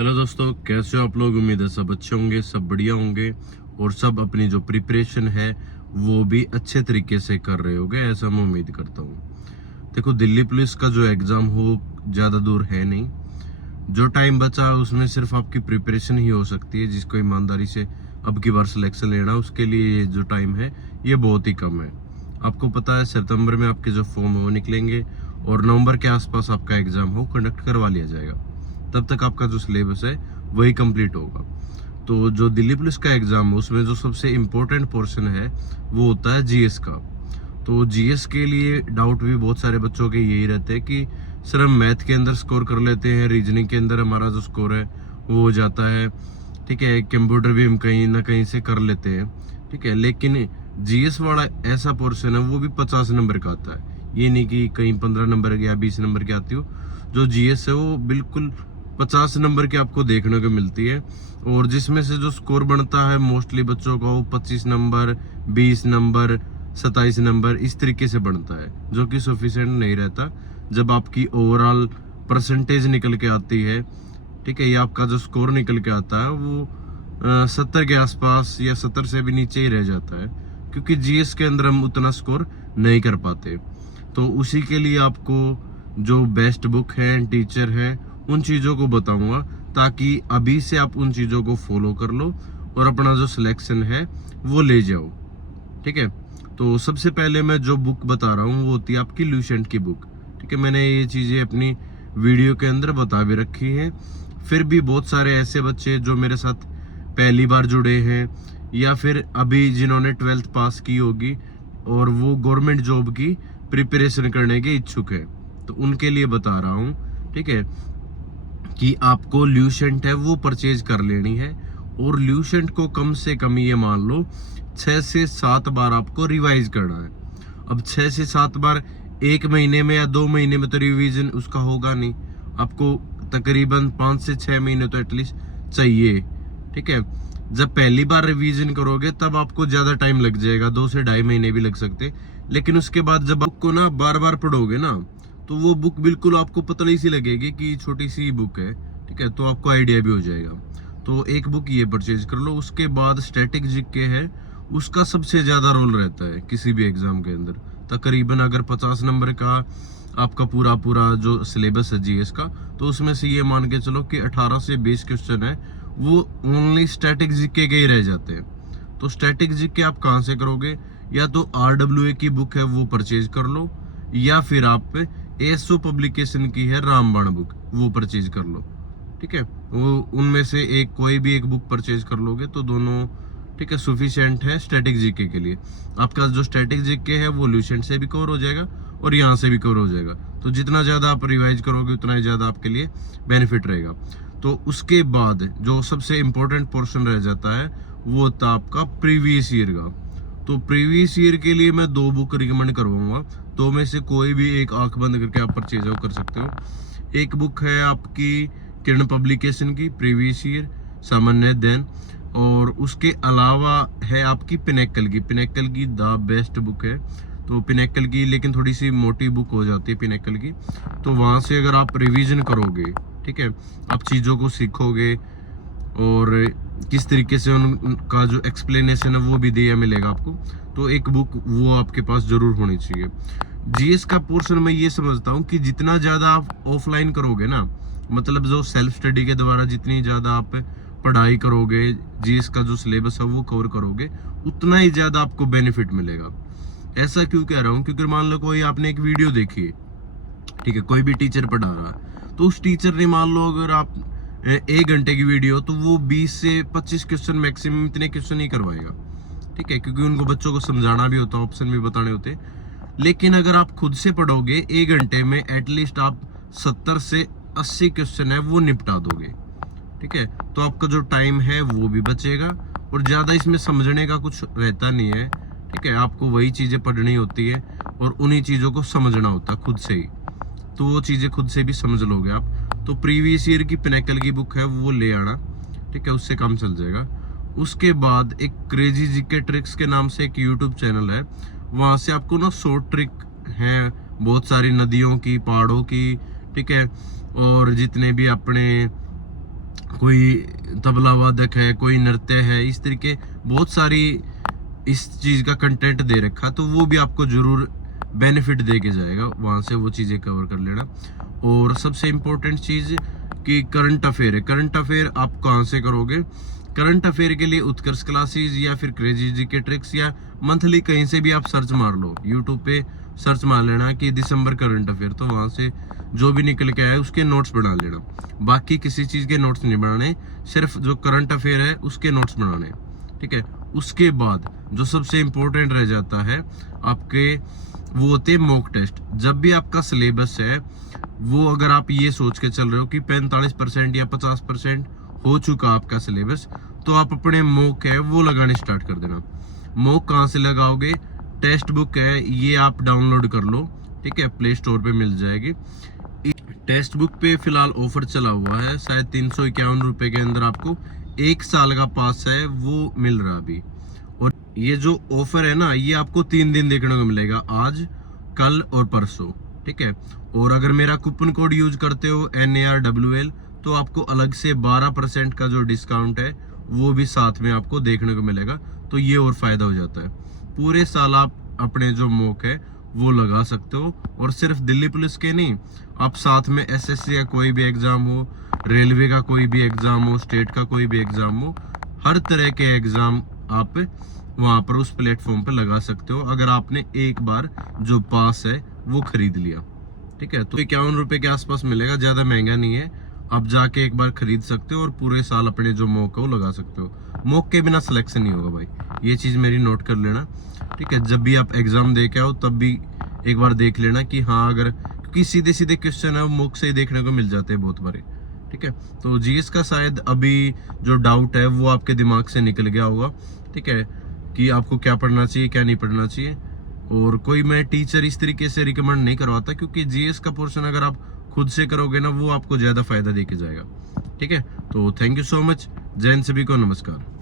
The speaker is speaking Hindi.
हेलो दोस्तों, कैसे हो आप लोग। उम्मीद है सब अच्छे होंगे, सब बढ़िया होंगे और सब अपनी जो प्रिपरेशन है वो भी अच्छे तरीके से कर रहे होंगे, ऐसा मैं उम्मीद करता हूँ। देखो, दिल्ली पुलिस का जो एग्ज़ाम हो ज़्यादा दूर है नहीं। जो टाइम बचा उसमें सिर्फ आपकी प्रिपरेशन ही हो सकती है। जिसको ईमानदारी से अब की बार सिलेक्शन लेना, उसके लिए ये जो टाइम है ये बहुत ही कम है। आपको पता है सितंबर में आपके जो फॉर्म है वो निकलेंगे और नवंबर के आसपास आपका एग्ज़ाम हो कंडक्ट करवा लिया जाएगा। तब तक आपका जो सिलेबस है वही कंप्लीट होगा। तो जो दिल्ली पुलिस का एग्ज़ाम है उसमें जो सबसे इम्पोर्टेंट पोर्शन है वो होता है जीएस का। तो जीएस के लिए डाउट भी बहुत सारे बच्चों के यही रहते हैं कि सर हम मैथ के अंदर स्कोर कर लेते हैं, रीजनिंग के अंदर हमारा जो स्कोर है वो हो जाता है, ठीक है, कंप्यूटर भी हम कहीं ना कहीं से कर लेते हैं, ठीक है। लेकिन जीएस वाला ऐसा पोर्शन है वो भी 50 नंबर का आता है। ये नहीं कि कहीं 15 नंबर या 20 नंबर की आती हो। जो जीएस है वो बिल्कुल 50 नंबर की आपको देखने को मिलती है। और जिसमें से जो स्कोर बनता है मोस्टली बच्चों का वो 25 नंबर, 20 नंबर, 27 नंबर इस तरीके से बनता है, जो कि सफिशिएंट नहीं रहता। जब आपकी ओवरऑल परसेंटेज निकल के आती है, ठीक है, ये आपका जो स्कोर निकल के आता है वो 70 के आसपास या 70 से भी नीचे ही रह जाता है, क्योंकि जीएस के अंदर हम उतना स्कोर नहीं कर पाते। तो उसी के लिए आपको जो बेस्ट बुक है, टीचर है, उन चीज़ों को बताऊंगा ताकि अभी से आप उन चीज़ों को फॉलो कर लो और अपना जो सिलेक्शन है वो ले जाओ, ठीक है। तो सबसे पहले मैं जो बुक बता रहा हूँ वो होती है आपकी ल्यूसेंट की बुक, ठीक है। मैंने ये चीज़ें अपनी वीडियो के अंदर बता भी रखी है। फिर भी बहुत सारे ऐसे बच्चे जो मेरे साथ पहली बार जुड़े हैं या फिर अभी जिन्होंने 12th पास की होगी और वो गवर्नमेंट जॉब की प्रिपरेशन करने के इच्छुक है, तो उनके लिए बता रहा हूँ, ठीक है, कि आपको ल्यूसेंट है वो परचेज कर लेनी है। और ल्यूसेंट को कम से कम ये मान लो 6 से 7 बार आपको रिवाइज करना है। अब 6 से 7 बार एक महीने में या 2 महीने में तो रिवीजन उसका होगा नहीं, आपको तकरीबन 5 से 6 महीने तो एटलीस्ट चाहिए, ठीक है। जब पहली बार रिवीजन करोगे तब आपको ज्यादा टाइम लग जाएगा, 2 से 2.5 महीने भी लग सकते। लेकिन उसके बाद जब आपको ना बार बार पढ़ोगे ना, तो वो बुक बिल्कुल आपको पतली सी लगेगी कि छोटी सी बुक है, ठीक है, तो आपको आइडिया भी हो जाएगा। तो एक बुक ये परचेज कर लो। उसके बाद स्टैटिक जीके है, उसका सबसे ज्यादा रोल रहता है किसी भी एग्जाम के अंदर। तकरीबन अगर 50 नंबर का आपका पूरा पूरा जो सिलेबस है जीएस का, तो उसमें से ये मान के चलो कि 18 से 20 क्वेश्चन है वो ओनली स्टैटिक जीके के ही रह जाते हैं। तो स्टैटिक जीके आप कहाँ से करोगे? या तो आरडब्ल्यूए की बुक है वो परचेज कर लो, या फिर आप एसओ पब्लिकेशन की है रामबाण बुक वो परचेज कर लो, ठीक है। वो उनमें से एक कोई भी एक बुक परचेज कर लोगे तो दोनों, ठीक है, सुफिशिएंट है स्टैटिक जीके के लिए। आपका जो स्टैटिक जीके है वो ल्यूसेंट से भी कवर हो जाएगा और यहाँ से भी कवर हो जाएगा। तो जितना ज़्यादा आप रिवाइज करोगे उतना ही ज़्यादा आपके लिए बेनिफिट रहेगा। तो उसके बाद जो सबसे इम्पोर्टेंट पोर्शन रह जाता है वो होता है आपका प्रीवियस ईयर का। तो प्रीवियस ईयर के लिए मैं 2 बुक रिकमेंड करवाऊंगा, दो में से कोई भी एक आंख बंद करके आप परचेज कर सकते हो। एक बुक है आपकी किरण पब्लिकेशन की प्रीवियस ईयर सामान्य अध्ययन, और उसके अलावा है आपकी पिनेकल की द बेस्ट बुक है। तो पिनेकल की लेकिन थोड़ी सी मोटी बुक हो जाती है पिनेकल की, तो वहाँ से अगर आप रिवीजन करोगे, ठीक है, आप चीज़ों को सीखोगे और किस तरीके से उनका जो एक्सप्लेनेशन है वो भी दिया मिलेगा आपको। तो एक बुक वो आपके पास जरूर होनी चाहिए। जीएस का पोर्शन मैं ये समझता हूँ कि जितना ज़्यादा आप ऑफलाइन करोगे ना, मतलब जो सेल्फ स्टडी के द्वारा जितनी ज़्यादा आप पढ़ाई करोगे, जीएस का जो सिलेबस है वो कवर करोगे, उतना ही ज़्यादा आपको बेनिफिट मिलेगा। ऐसा क्यों कह रहा हूँ? क्योंकि मान लो कोई आपने एक वीडियो देखी है, ठीक है, कोई भी टीचर पढ़ा रहा है, तो उस टीचर ने मान लो अगर आप 1 घंटे की वीडियो, तो वो 20 से 25 क्वेश्चन मैक्सिमम इतने क्वेश्चन ही करवाएगा, ठीक है, क्योंकि उनको बच्चों को समझाना भी होता है, ऑप्शन भी बताने होते। लेकिन अगर आप खुद से पढ़ोगे 1 घंटे में एटलीस्ट आप 70 से 80 क्वेश्चन है वो निपटा दोगे, ठीक है। तो आपका जो टाइम है वो भी बचेगा और ज़्यादा इसमें समझने का कुछ रहता नहीं है, ठीक है। आपको वही चीज़ें पढ़नी होती है और उन्हीं चीज़ों को समझना होता है खुद से ही, तो वो चीज़ें खुद से भी समझ लोगे आप। तो प्रीवियस ईयर की पिनेकल की बुक है वो ले आना, ठीक है, उससे काम चल जाएगा। उसके बाद एक क्रेजी जीके ट्रिक्स के नाम से एक यूट्यूब चैनल है, वहाँ से आपको ना शॉर्ट ट्रिक हैं बहुत सारी नदियों की, पहाड़ों की, ठीक है, और जितने भी अपने कोई तबला वादक है, कोई नृत्य है, इस तरीके बहुत सारी इस चीज़ का कंटेंट दे रखा, तो वो भी आपको जरूर बेनिफिट दे के जाएगा, वहाँ से वो चीज़ें कवर कर लेना। और सबसे इम्पोर्टेंट चीज़ कि करंट अफेयर है। करंट अफेयर आप कहाँ से करोगे? करंट अफेयर के लिए उत्कर्ष क्लासेस या फिर क्रेजी जी के ट्रिक्स या मंथली कहीं से भी आप सर्च मार लो, यूट्यूब पे सर्च मार लेना कि दिसंबर करंट अफेयर, तो वहाँ से जो भी निकल के आए उसके नोट्स बना लेना। बाकी किसी चीज़ के नोट्स नहीं बनाने, सिर्फ जो करंट अफेयर है उसके नोट्स बनाने, ठीक है। उसके बाद जो सबसे इम्पोर्टेंट रह जाता है आपके, वो होते हैं मॉक टेस्ट। जब भी आपका सिलेबस है वो, अगर आप ये सोच के चल रहे हो कि 45% या 50% हो चुका आपका सिलेबस, तो आप अपने मॉक है वो लगाने स्टार्ट कर देना। मॉक कहाँ से लगाओगे? टेक्स्ट बुक है, ये आप डाउनलोड कर लो, ठीक है, प्ले स्टोर पे मिल जाएगी। टेक्स्ट बुक पे फिलहाल ऑफर चला हुआ है, शायद 351 रुपए के अंदर आपको 1 साल का पास है वो मिल रहा अभी। और ये जो ऑफर है ना, ये आपको 3 दिन देखने को मिलेगा, आज, कल और परसों, ठीक है। और अगर मेरा कूपन कोड यूज करते हो NARWL, तो आपको अलग से 12% का जो डिस्काउंट है वो भी साथ में आपको देखने को मिलेगा, तो ये और फायदा हो जाता है। पूरे साल आप अपने जो मॉक है वो लगा सकते हो। और सिर्फ दिल्ली पुलिस के नहीं, आप साथ में SSC का कोई भी एग्जाम हो, रेलवे का कोई भी एग्जाम हो, स्टेट का कोई भी एग्जाम हो, हर तरह के एग्जाम आप वहां पर उस प्लेटफॉर्म पर लगा सकते हो, अगर आपने एक बार जो पास है वो खरीद लिया, ठीक है। तो 51 रुपए के आसपास मिलेगा, ज्यादा महंगा नहीं है, आप जाके एक बार खरीद सकते हो और पूरे साल अपने जो मॉक है वो लगा सकते हो। मॉक के बिना सिलेक्शन नहीं होगा भाई, ये चीज मेरी नोट कर लेना, ठीक है। जब भी आप एग्जाम दे के आओ तब भी एक बार देख लेना कि हाँ, अगर, क्योंकि सीधे सीधे क्वेश्चन है वो मॉक से ही देखने को मिल जाते हैं बहुत बारे, ठीक है। तो जीएस का शायद अभी जो डाउट है वो आपके दिमाग से निकल गया होगा, ठीक है, कि आपको क्या पढ़ना चाहिए क्या नहीं पढ़ना चाहिए। और कोई मैं टीचर इस तरीके से रिकमेंड नहीं करवाता, क्योंकि जीएस का पोर्शन अगर आप खुद से करोगे ना, वो आपको ज्यादा फायदा देके जाएगा, ठीक है। तो थैंक यू सो मच, जय हिंद, सभी को नमस्कार।